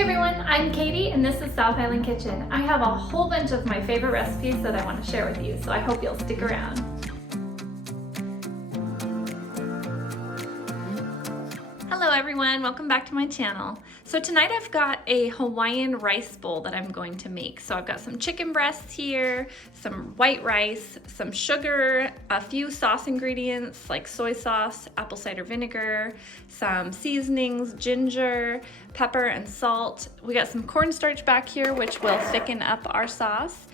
Hey everyone, I'm Katie and this is South Island Kitchen. I have a whole bunch of my favorite recipes that I want to share with you, so I hope you'll stick around. Hello everyone, welcome back to my channel. So tonight I've got a Hawaiian rice bowl that I'm going to make. So I've got some chicken breasts here, some white rice, some sugar, a few sauce ingredients like soy sauce, apple cider vinegar, some seasonings, ginger, pepper and salt. We got some cornstarch back here which will thicken up our sauce.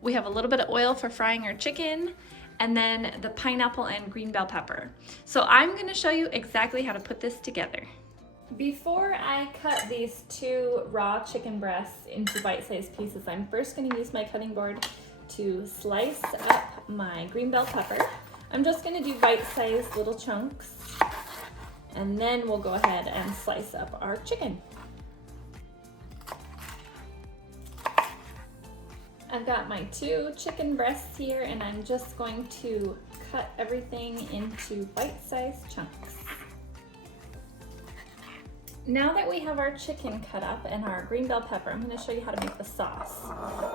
We have a little bit of oil for frying our chicken, and then the pineapple and green bell pepper. So I'm gonna show you exactly how to put this together. Before I cut these two raw chicken breasts into bite-sized pieces, I'm first gonna use my cutting board to slice up my green bell pepper. I'm just gonna do bite-sized little chunks, and then we'll go ahead and slice up our chicken. I've got my two chicken breasts here and I'm just going to cut everything into bite-sized chunks. Now that we have our chicken cut up and our green bell pepper, I'm going to show you how to make the sauce.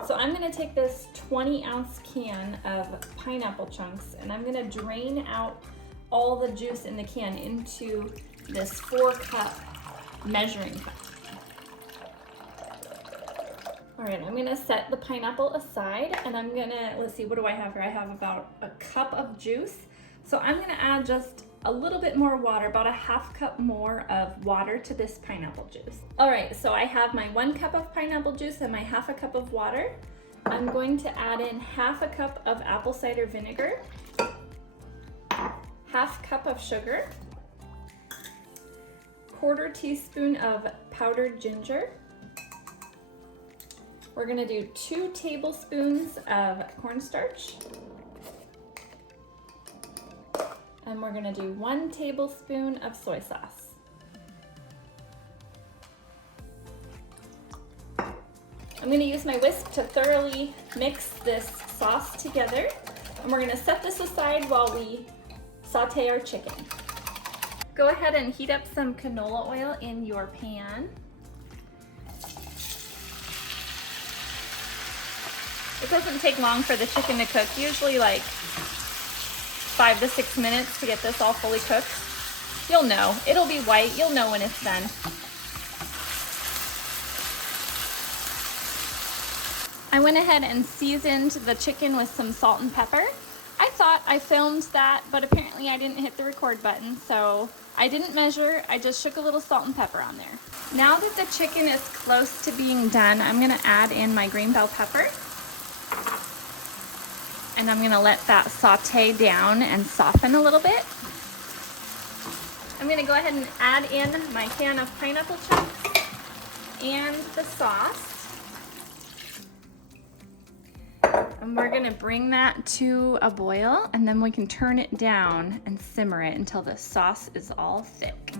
So I'm going to take this 20-ounce can of pineapple chunks and I'm going to drain out all the juice in the can into this 4-cup measuring cup. All right, I'm gonna set the pineapple aside and I'm gonna, let's see, what do I have here? I have about a cup of juice. So I'm gonna add just a little bit more water, about a 1/2 cup more of water to this pineapple juice. All right, so I have my 1 cup of pineapple juice and my 1/2 cup of water. I'm going to add in 1/2 cup of apple cider vinegar, 1/2 cup of sugar, 1/4 teaspoon of powdered ginger. We're gonna do 2 tablespoons of cornstarch. And we're gonna do 1 tablespoon of soy sauce. I'm gonna use my whisk to thoroughly mix this sauce together. And we're gonna set this aside while we saute our chicken. Go ahead and heat up some canola oil in your pan. It doesn't take long for the chicken to cook, usually like 5 to 6 minutes to get this all fully cooked. You'll know, it'll be white, you'll know when it's done. I went ahead and seasoned the chicken with some salt and pepper. I thought I filmed that, but apparently I didn't hit the record button, so I didn't measure, I just shook a little salt and pepper on there. Now that the chicken is close to being done, I'm gonna add in my green bell pepper. And I'm gonna let that saute down and soften a little bit. I'm gonna go ahead and add in my can of pineapple chunks and the sauce. And we're gonna bring that to a boil and then we can turn it down and simmer it until the sauce is all thick.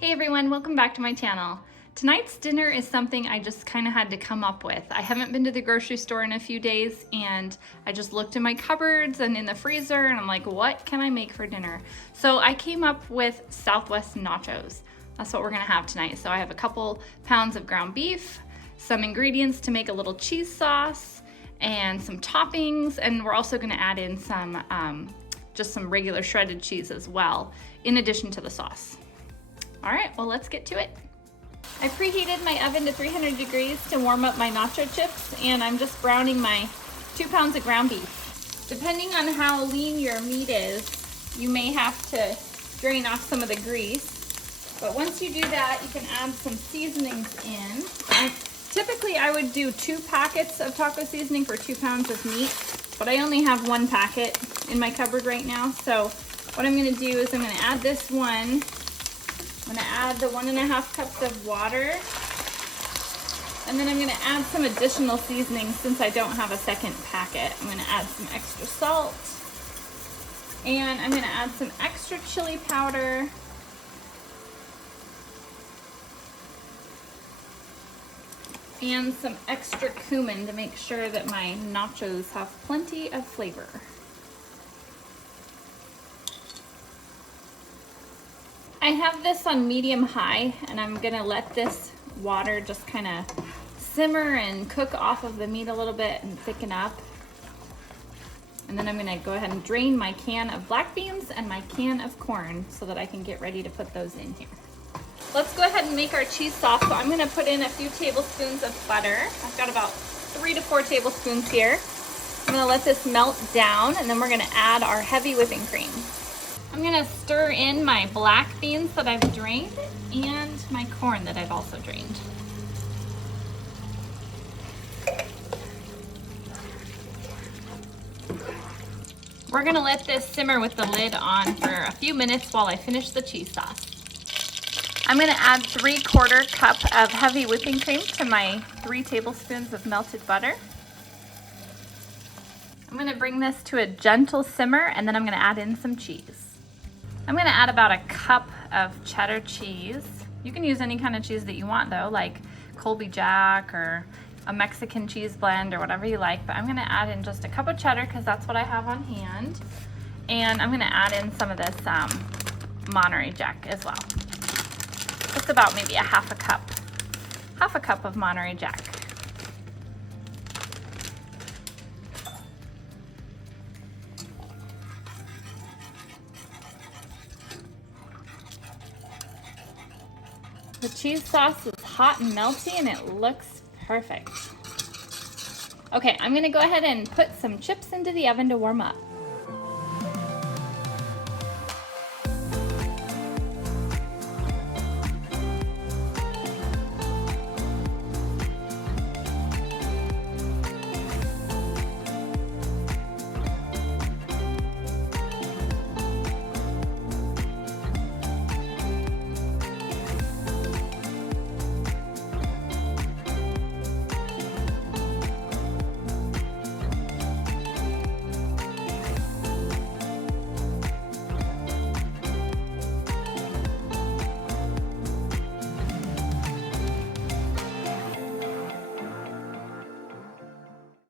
Hey everyone, welcome back to my channel. Tonight's dinner is something I just kind of had to come up with. I haven't been to the grocery store in a few days and I just looked in my cupboards and in the freezer and I'm like, what can I make for dinner? So I came up with Southwest nachos. That's what we're gonna have tonight. So I have a couple pounds of ground beef, some ingredients to make a little cheese sauce, and some toppings, and we're also gonna add in some, just some regular shredded cheese as well, in addition to the sauce. All right, well, let's get to it. I preheated my oven to 300 degrees to warm up my nacho chips, and I'm just browning my 2 pounds of ground beef. Depending on how lean your meat is, you may have to drain off some of the grease. But once you do that, you can add some seasonings in. Typically, I would do 2 packets of taco seasoning for 2 pounds of meat, but I only have 1 packet in my cupboard right now. So what I'm gonna do is I'm gonna add this one. I'm gonna add the 1.5 cups of water, and then I'm gonna add some additional seasonings since I don't have a second packet. I'm gonna add some extra salt, and I'm gonna add some extra chili powder, And some extra cumin to make sure that my nachos have plenty of flavor. I have this on medium high, and I'm gonna let this water just kind of simmer and cook off of the meat a little bit and thicken up. And then I'm gonna go ahead and drain my can of black beans and my can of corn so that I can get ready to put those in here. Let's go ahead and make our cheese sauce. So I'm gonna put in a few tablespoons of butter. I've got about 3 to 4 tablespoons here. I'm gonna let this melt down, and then we're gonna add our heavy whipping cream. I'm gonna stir in my black beans that I've drained and my corn that I've also drained. We're gonna let this simmer with the lid on for a few minutes while I finish the cheese sauce. I'm gonna add 3/4 cup of heavy whipping cream to my 3 tablespoons of melted butter. I'm gonna bring this to a gentle simmer, and then I'm gonna add in some cheese. I'm gonna add about a cup of cheddar cheese. You can use any kind of cheese that you want though, like Colby Jack or a Mexican cheese blend or whatever you like, but I'm gonna add in just a cup of cheddar because that's what I have on hand. And I'm gonna add in some of this Monterey Jack as well. Just about maybe a half a cup of Monterey Jack. The cheese sauce is hot and melty, and it looks perfect. Okay, I'm gonna go ahead and put some chips into the oven to warm up.